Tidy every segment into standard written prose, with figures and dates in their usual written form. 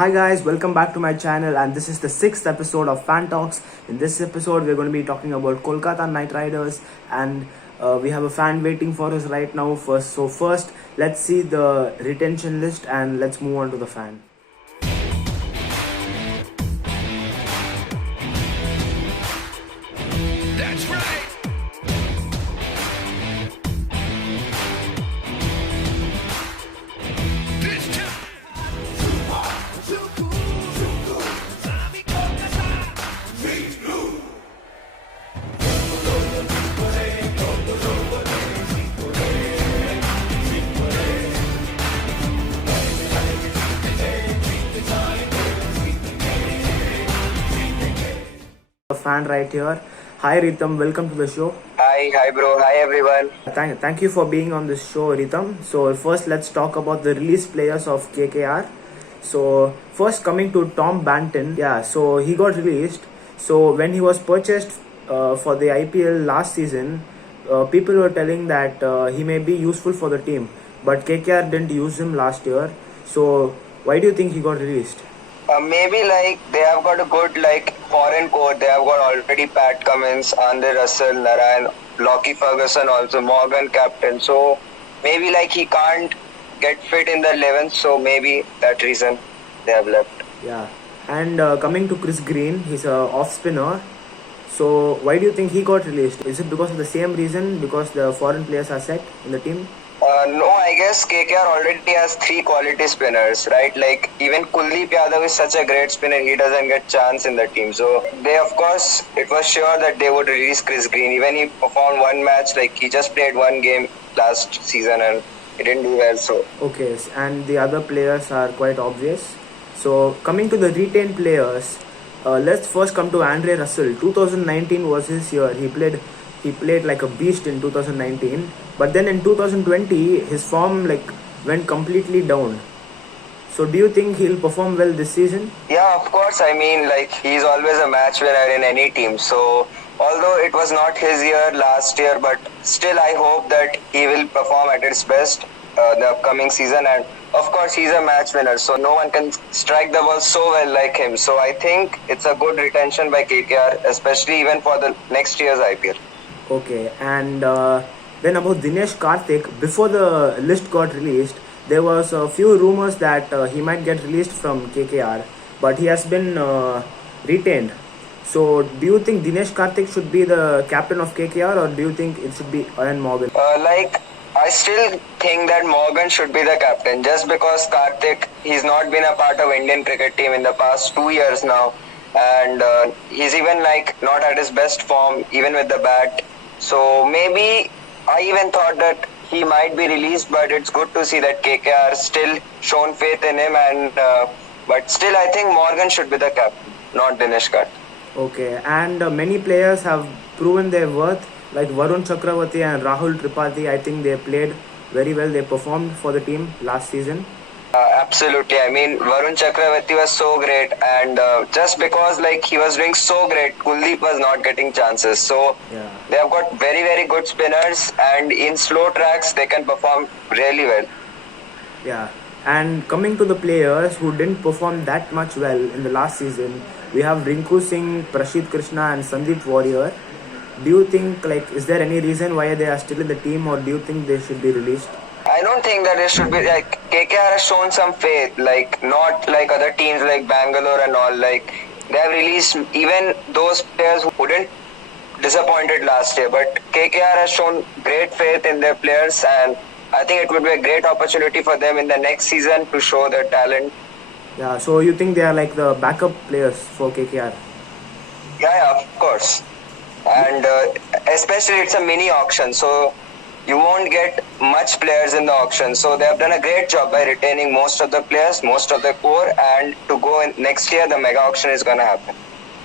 Hi guys, welcome back to my channel, and this is the 6th episode of Fan Talks. In this episode, we're going to be talking about Kolkata Knight Riders, and we have a fan waiting for us right now. First, let's see the retention list and let's move on to the fan. That's right. This time. A fan right here. Hi Ritam, welcome to the show. Hi bro, hi everyone. Thank you for being on this show, Ritam. So first, let's talk about the released players of KKR. So first, coming to Tom Banton, so he got released. So when he was purchased for the IPL last season, people were telling that he may be useful for the team, but KKR didn't use him last year. So why do you think he got released? Maybe they have got a good foreign core. They have got already Pat Cummins, Andre Russell, Narayan, Lockie Ferguson also, Morgan captain. So maybe he can't get fit in the 11th. So maybe that reason they have left. Yeah, and coming to Chris Green, he's a off spinner. So why do you think he got released? Is it because of the same reason? Because the foreign players are set in the team? No, I guess KKR already has 3 quality spinners, right? Even Kuldeep Yadav is such a great spinner, he doesn't get chance in the team. So they, of course, it was sure that they would release Chris Green. Even he performed one match, he just played one game last season and he didn't do well. So Okay, and the other players are quite obvious. So coming to the retained players, let's first come to Andre Russell. 2019 was his year. He played like a beast in 2019, but then in 2020 his form went completely down. So do you think he'll perform well this season? yeah, of course. I mean, he's always a match winner in any team. So although it was not his year last year, but still I hope that he will perform at its best the upcoming season. And of course, he's a match winner, so no one can strike the ball so well like him. So I think it's a good retention by KKR, especially even for the next year's IPL. Okay, and then about Dinesh Karthik, before the list got released, there was a few rumors that he might get released from KKR, but he has been retained. So do you think Dinesh Karthik should be the captain of KKR, or do you think it should be Ian Morgan? I still think that Morgan should be the captain, just because Karthik, he's not been a part of Indian cricket team in the past 2 years now, and he's even not at his best form even with the bat. So maybe I even thought that he might be released, but it's good to see that KKR still shown faith in him, and but still I think Morgan should be the captain, not Dinesh Karthik. Okay, and many players have proven their worth, like Varun Chakravarti and Rahul Tripathi. I think they played very well. They performed for the team last season. Absolutely. I mean, Varun Chakravarti was so great, and just because he was doing so great, Kuldeep was not getting chances. So Yeah. they have got very, very good spinners, and in slow tracks they can perform really well. Yeah, and coming to the players who didn't perform that much well in the last season, we have Rinku Singh, Prashid Krishna, and Sandeep Warrior. Do you think is there any reason why they are still in the team, or do you think they should be released? I don't think that it should be KKR has shown some faith, not like other teams like Bangalore and all. They have released even those players who didn't disappointed last year, but KKR has shown great faith in their players, and I think it would be a great opportunity for them in the next season to show their talent. Yeah, so you think they are like the backup players for KKR? Yeah, of course. And especially it's a mini auction, so you won't get much players in the auction. So they have done a great job by retaining most of the players, most of the core, and to go in next year the mega auction is going to happen.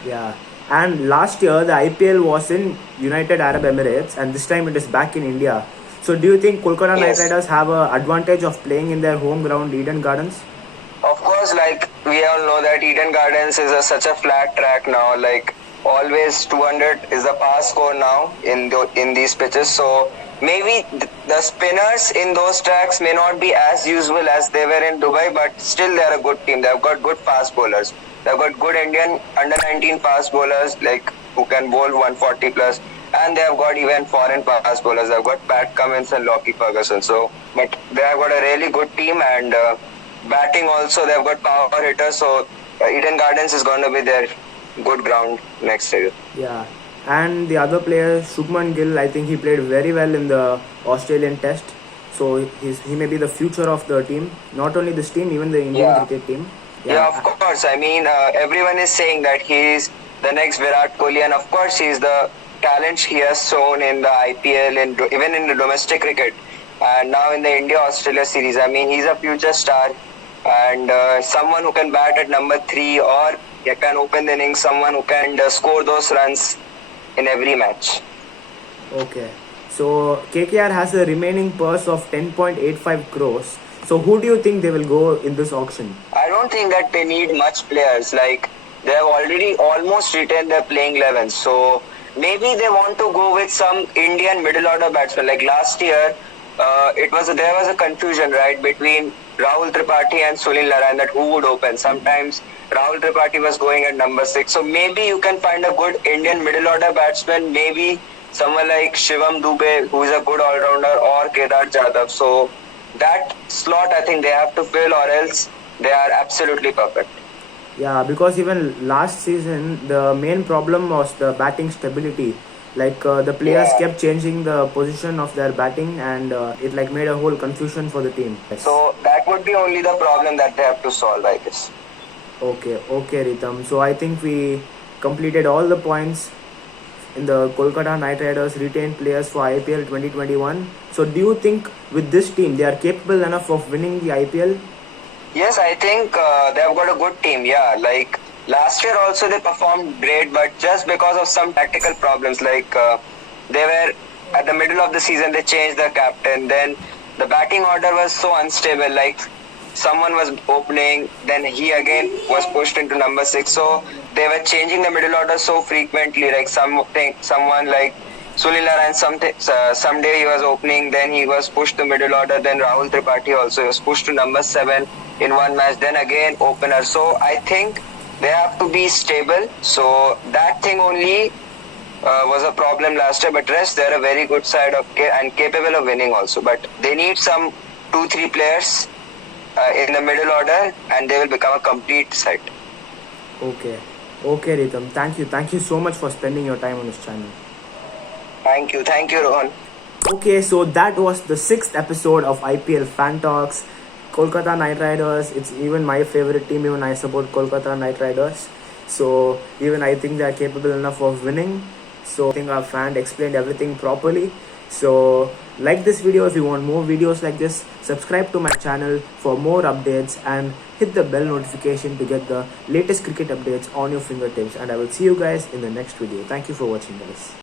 Yeah, and last year the IPL was in United Arab Emirates, and this time it is back in India. So do you think Kolkata Knight Yes. Riders have an advantage of playing in their home ground, Eden Gardens? Of course, we all know that Eden Gardens is such a flat track now. Always 200 is the pass score now in these pitches. So maybe the spinners in those tracks may not be as usual as they were in Dubai, but still they are a good team. They've got good fast bowlers. They've got good Indian under 19 fast bowlers like who can bowl 140 plus, and they've got even foreign fast bowlers. They've got Pat Cummins and Lockie Ferguson. So, but they have got a really good team, and batting also they've got power hitters. So Eden Gardens is going to be their good ground next year. Yeah. And the other player, Shubman Gill, I think he played very well in the Australian Test. So he may be the future of the team. Not only this team, even the Indian cricket team. Yeah, of course. I mean, everyone is saying that he is the next Virat Kohli, and of course, he is the talent he has shown in the IPL and even in the domestic cricket, and now in the India-Australia series. I mean, he's a future star, and someone who can bat at number 3 or can open the innings, someone who can score those runs in every match. Okay. So KKR has a remaining purse of 10.85 crores. So who do you think they will go in this auction? I don't think that they need much players. Like, they have already almost retained their playing 11. So maybe they want to go with some Indian middle order batsmen. Like last year, there was a confusion, right, between Rahul Tripathi and Sunil Narine that who would open. Sometimes Rahul Tripathi was going at number 6. So maybe you can find a good Indian middle order batsman. Maybe someone like Shivam Dubey, who is a good all-rounder, or Kedar Jadhav. So that slot I think they have to fill, or else they are absolutely perfect. Yeah, because even last season, the main problem was the batting stability. Like the players kept changing the position of their batting, and it like made a whole confusion for the team. So that would be only the problem that they have to solve, I guess. Okay, Ritam. So I think we completed all the points in the Kolkata Knight Riders retained players for IPL 2021. So do you think with this team they are capable enough of winning the IPL? Yes, I think they have got a good team. Yeah, like last year also they performed great, but just because of some tactical problems, like they were at the middle of the season, they changed the captain. Then the batting order was so unstable. Like someone was opening, then he again was pushed into number 6. So they were changing the middle order so frequently. Like someone like Sunil Narine, someday he was opening, then he was pushed to middle order. Then Rahul Tripathi also was pushed to number 7 in one match. Then again opener. So I think they have to be stable. So that thing only was a problem last year. But rest, they're a very good side and capable of winning also. But they need some 2-3 players in the middle order, and they will become a complete side. Okay, Ritam. Thank you so much for spending your time on this channel. Thank you, Rohan. Okay, so that was the 6th episode of IPL Fan Talks. Kolkata Knight Riders, it's even my favorite team. Even I support Kolkata Knight Riders. So even I think they are capable enough of winning. So I think our fan explained everything properly. So like this video if you want more videos like this. Subscribe to my channel for more updates and hit the bell notification to get the latest cricket updates on your fingertips. And I will see you guys in the next video. Thank you for watching, guys.